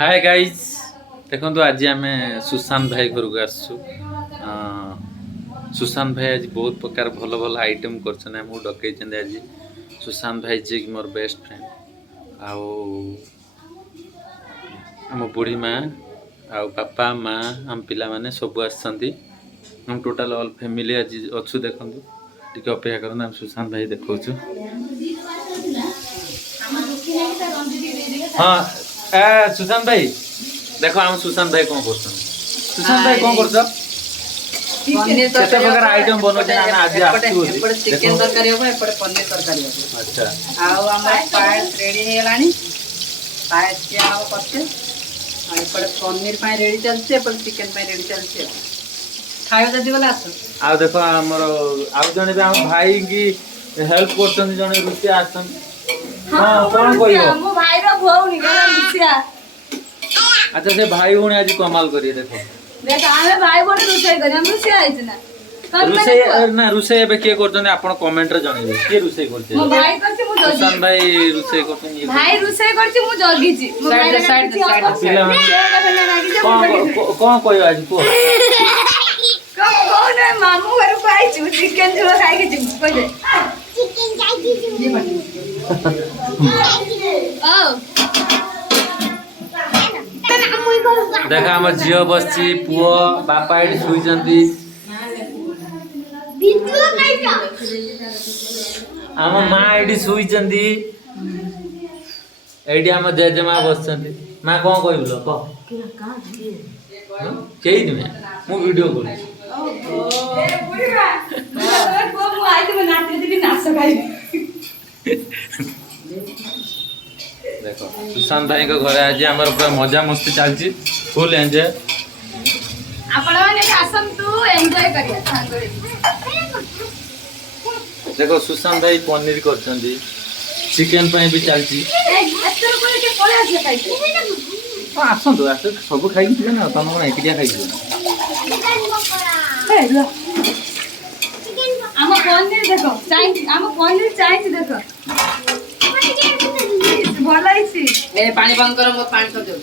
hi guys देखो तो आज आम सुशांत भाई घर को आसु सुशांत भाई आज बहुत प्रकार भल भल आइटम कर डकई आज सुशांत भाई जी मोर बेस्ट फ्रेंड आम बुढ़ी माँ आ बापा माँ आम पिला माने सब आम टोटाल ऑल फैमिली आज अच्छु देखो टी अपेक्षा कर सुशांत भाई देखु हाँ सुशांत भाई देख आम सुशांत भाई कौन कर सुशांत भाई कौन कर केते प्रकार आइटम बनो आज एपटे चिकन तरकारी हो एपटे पनीर तरकारी हो अच्छा आउ हमर पायस रेडी हे गलानी पायस के आउ पछे आ एपटे पनीर पाए रेडी चलছে एपटे चिकन पाए रेडी चलছে खायो जदी वाला आसो आ देखो हमर आ जने भी हम भाई की हेल्प करछन जने रुचिया आछन हां कोन कहियो मो भाई रो भौनी गला रुचिया अच्छा से भाई भौणी आज कमाल करिए देखो देख आमे भाई भौणी रुचै करी हम रुचिया आइछ ना रुसे ना रुसे एबे के करछन आपण कमेंट रे जणैबे के रुसे करछे मो भाई करछि मु जगी सुशांत भाई रुसे करछन ये भाई रुसे करछि मु जगीछि साइड कोन कहियो आज को कोन मामू घर को आइछु चिकन झोल खाइ के जिम कहि चिकन खाइ ओ देखा हमर जियो बसची पुओ बापा एडी सुइजंती वीडियो काइटा हम मां एडी सुइजंती एडी हम जेजेमा बसचंती मां कोन कहिबलो क केही दिमे मु वीडियो करू ए बुढ़ीबा को मु आइ त नाच दिबी नाच खाइ देखो सुशांत भाई को घर आज हमर पूरा मजा मस्ती चलची फुल एंजॉय आपण माने आसंतु एन्जॉय करिया सांगरे देखो सुशांत भाई पनीर करचंदी चिकन पय भी चलची एतर कोले के पळे आसे खाइते तो आसंतु आसे सब खाइ कि ना तन कोन एकटिया खाइ कि ए लो आम पनीर देखो चाहि आम पनीर चाहि देखो भला आइछि ए पानी बंद करो मो पानी सब दे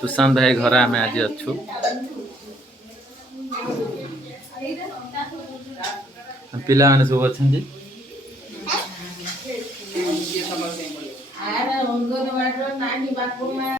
सुशांत भाई घर आम आज अच्छु पिला माने सब अछंती ये समझ नहीं पड़े अरे उनको तो बैठो नानी बात को मैं